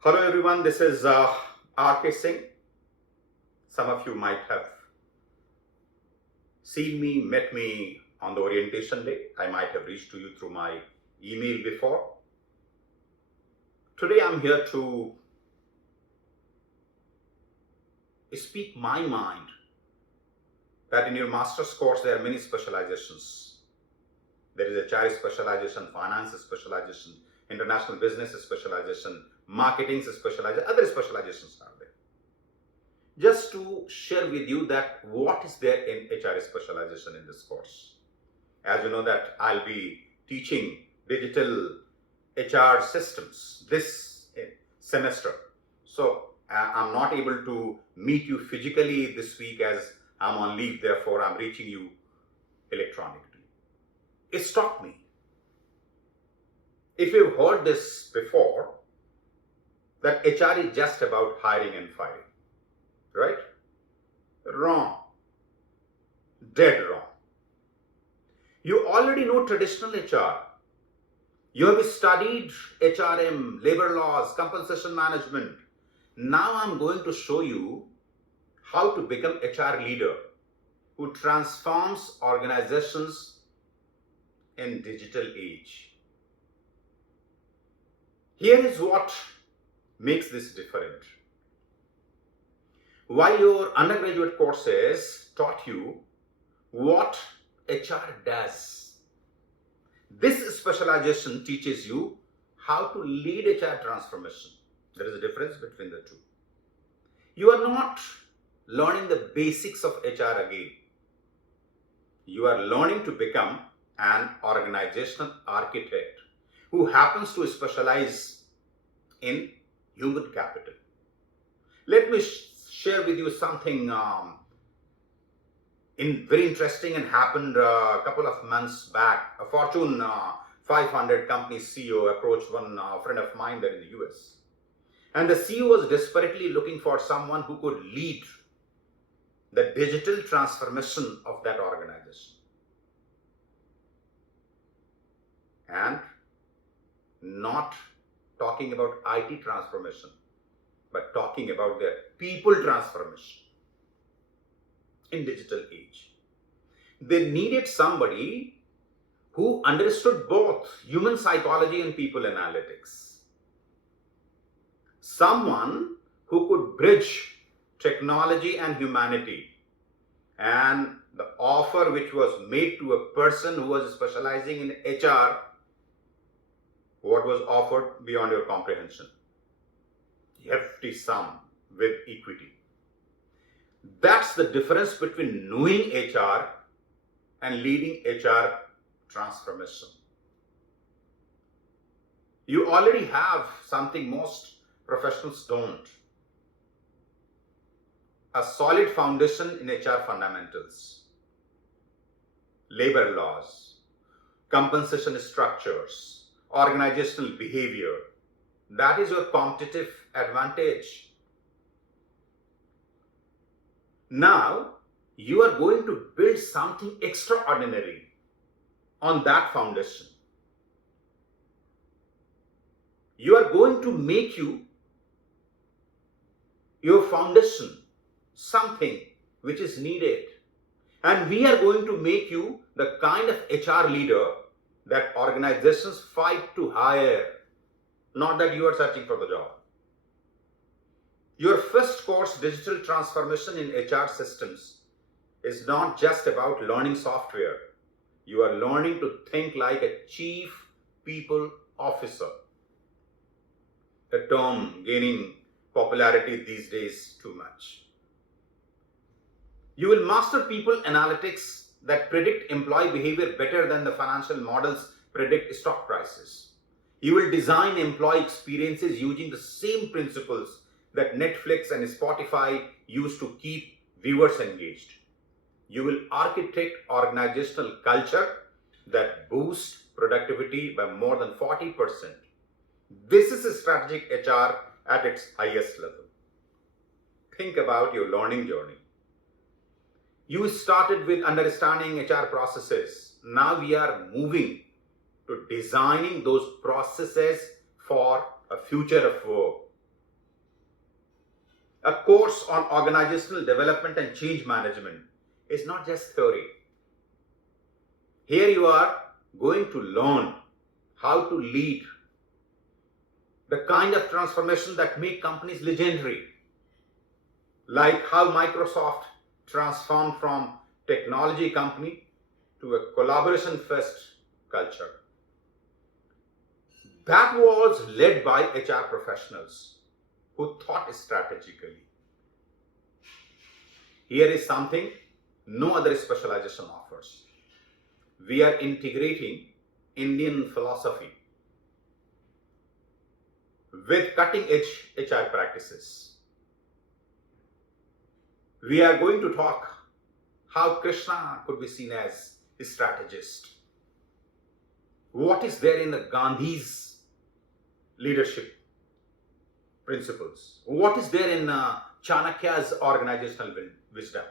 Hello everyone, this is R.K. Singh. Some of you might have seen me, met me on the orientation day. I might have reached to you through my email before. Today I'm here to speak my mind that in your master's course there are many specializations. There is HR specialization, finance specialization, international business specialization, marketing specialization, other specializations are there. Just to share with you that what is there in HR specialization in this course. As you know that I'll be teaching digital HR systems this semester. So I'm not able to meet you physically this week as I'm on leave, therefore I'm reaching you electronically. It struck me. If you've heard this before, that HR is just about hiring and firing, right? Wrong. Dead wrong. You already know traditional HR. You have studied HRM, labor laws, compensation management. Now I'm going to show you how to become HR leader who transforms organizations in digital age. Here is what makes this different. While your undergraduate courses taught you what HR does, this specialization teaches you how to lead HR transformation. There is a difference between the two. You are not learning the basics of HR again. You are learning to become an organizational architect who happens to specialize in human capital. Let me share with you something very interesting and happened a couple of months back. A Fortune 500 company CEO approached one friend of mine there in the US. And the CEO was desperately looking for someone who could lead the digital transformation of that organization. And not talking about IT transformation, but talking about the people transformation in digital age. They needed somebody who understood both human psychology and people analytics. Someone who could bridge technology and humanity. And the offer which was made to a person who was specializing in HR, what was offered beyond your comprehension? Hefty sum with equity. That's the difference between knowing HR and leading HR transformation. You already have something most professionals don't. A solid foundation in HR fundamentals, labor laws, compensation structures, organizational behavior. That is your competitive advantage. Now, you are going to build something extraordinary on that foundation. You are going to make your foundation something which is needed. And we are going to make you the kind of HR leader that organizations fight to hire, not that you are searching for the job. Your first course, Digital Transformation in HR Systems, is not just about learning software. You are learning to think like a chief people officer, a term gaining popularity these days too much. You will master people analytics that predict employee behavior better than the financial models predict stock prices. You will design employee experiences using the same principles that Netflix and Spotify use to keep viewers engaged. You will architect organizational culture that boosts productivity by more than 40%. This is a strategic HR at its highest level. Think about your learning journey. You started with understanding HR processes. Now we are moving to designing those processes for a future of work. A course on organizational development and change management is not just theory. Here you are going to learn how to lead the kind of transformation that make companies legendary, like how Microsoft transformed from technology company to a collaboration first culture. That was led by HR professionals who thought strategically. Here is something no other specialization offers. We are integrating Indian philosophy with cutting edge HR practices. We are going to talk how Krishna could be seen as a strategist. What is there in the Gandhi's leadership principles? What is there in Chanakya's organizational wisdom?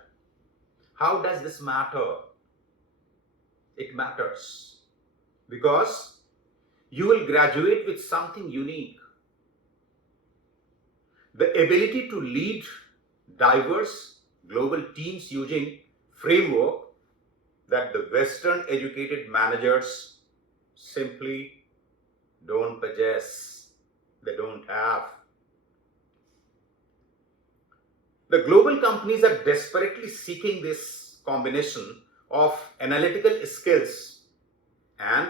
How does this matter? It matters because you will graduate with something unique. The ability to lead diverse global teams using framework that the Western educated managers simply don't possess. They don't have. The global companies are desperately seeking this combination of analytical skills and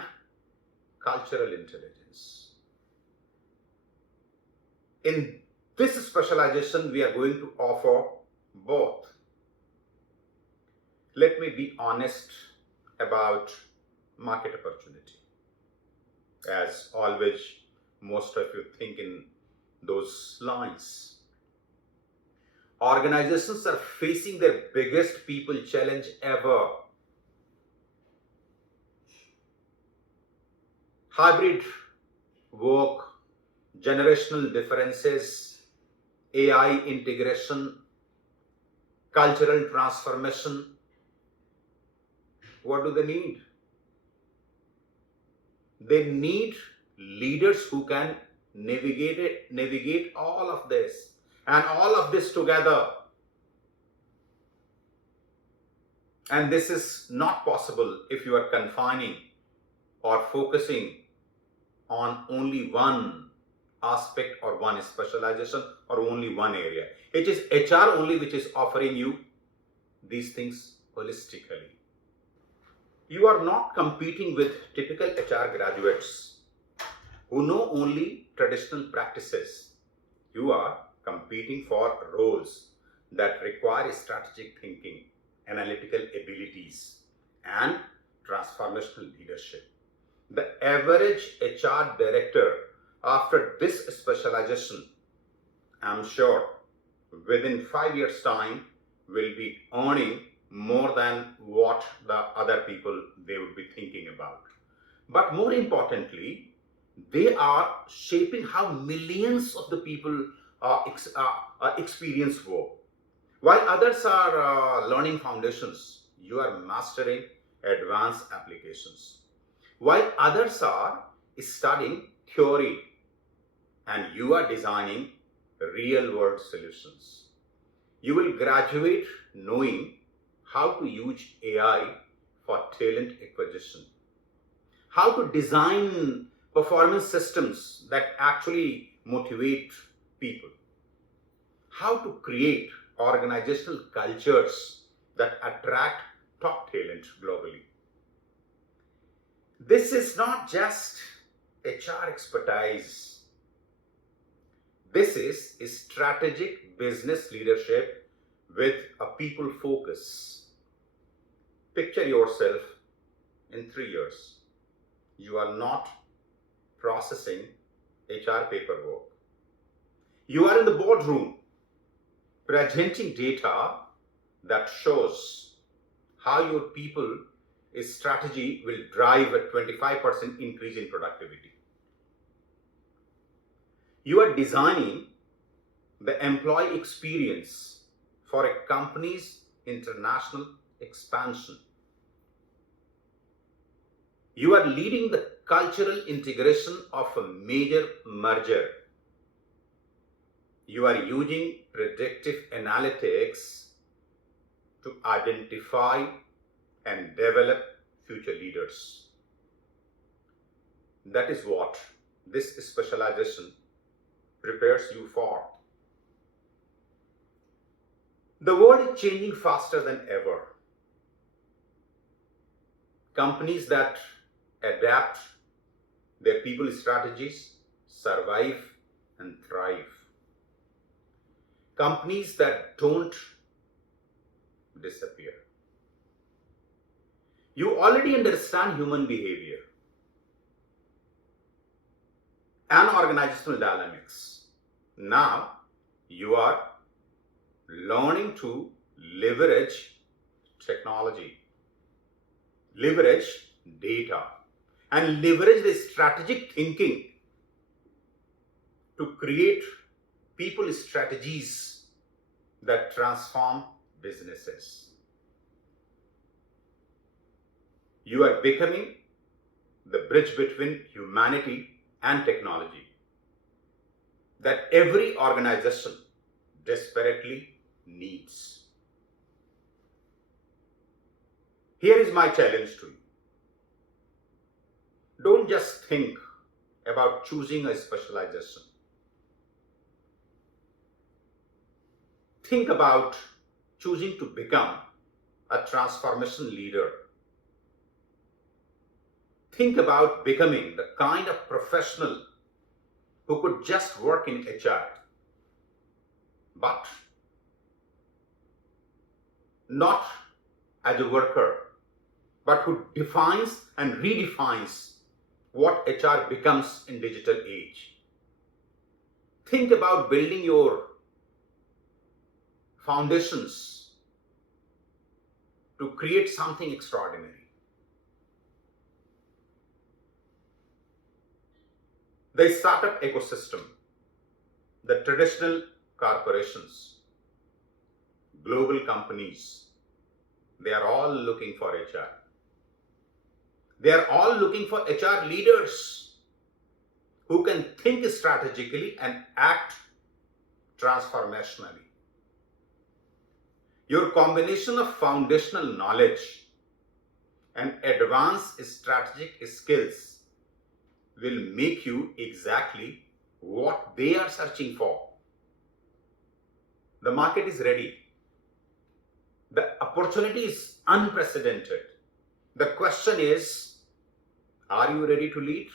cultural intelligence. In this specialization, we are going to offer both. Let me be honest about market opportunity. As always, most of you think in those lines. Organizations are facing their biggest people challenge ever. Hybrid work, generational differences, AI integration, cultural transformation. What do they need? They need leaders who can navigate all of this and all of this together. And this is not possible if you are confining or focusing on only one aspect or one specialization or only one area. It is HR only which is offering you these things holistically. You are not competing with typical HR graduates who know only traditional practices. You are competing for roles that require strategic thinking, analytical abilities, and transformational leadership. The average HR director after this specialization, I'm sure within 5 years' time, will be earning more than what the other people they would be thinking about. But more importantly, they are shaping how millions of the people experience work. While others are learning foundations, you are mastering advanced applications. While others are studying theory and you are designing real-world solutions. You will graduate knowing how to use AI for talent acquisition, how to design performance systems that actually motivate people, how to create organizational cultures that attract top talent globally. This is not just HR expertise. This is strategic business leadership with a people focus. Picture yourself in 3 years. You are not processing HR paperwork. You are in the boardroom presenting data that shows how your people strategy will drive a 25% increase in productivity. You are designing the employee experience for a company's international expansion. You are leading the cultural integration of a major merger. you are using predictive analytics to identify and develop future leaders. That is what this specialization prepares you for. The world is changing faster than ever. Companies that adapt their people strategies survive and thrive. Companies that don't disappear. You already understand human behavior and organizational dynamics. Now you are learning to leverage technology, leverage data, and leverage the strategic thinking to create people strategies that transform businesses. You are becoming the bridge between humanity and technology that every organization desperately needs. Here is my challenge to you. Don't just think about choosing a specialization. Think about choosing to become a transformation leader. Think about becoming the kind of professional who could just work in HR, but not as a worker, but who defines and redefines what HR becomes in digital age. Think about building your foundations to create something extraordinary. The startup ecosystem, the traditional corporations, global companies, they are all looking for HR. They are all looking for HR leaders who can think strategically and act transformationally. Your combination of foundational knowledge and advanced strategic skills will make you exactly what they are searching for. The market is ready. The opportunity is unprecedented. The question is, are you ready to lead?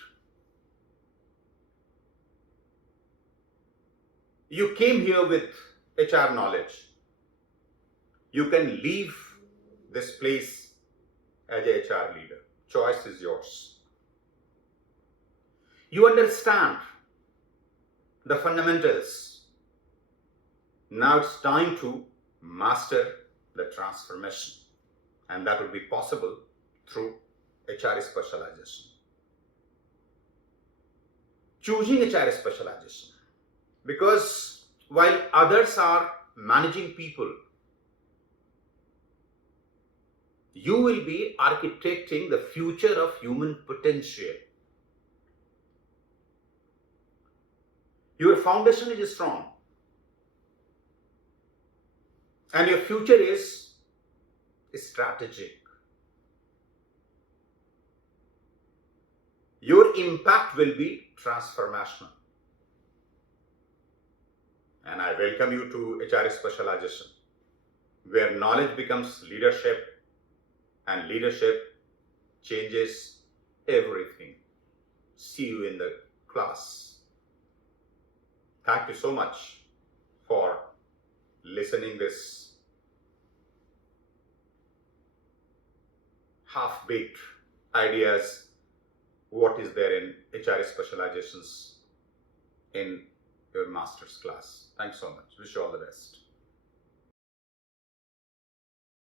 You came here with HR knowledge. You can leave this place as a HR leader. Choice is yours. You understand the fundamentals. Now it's time to master the transformation, and that will be possible through HR specialization. Choosing HR specialization, because while others are managing people, you will be architecting the future of human potential. Your foundation is strong, and your future is strategic. Your impact will be transformational. And I welcome you to HR specialization, where knowledge becomes leadership and leadership changes everything. See you in the class. Thank you so much for listening this half-baked ideas, what is there in HR specializations in your master's class. Thanks so much. Wish you all the best.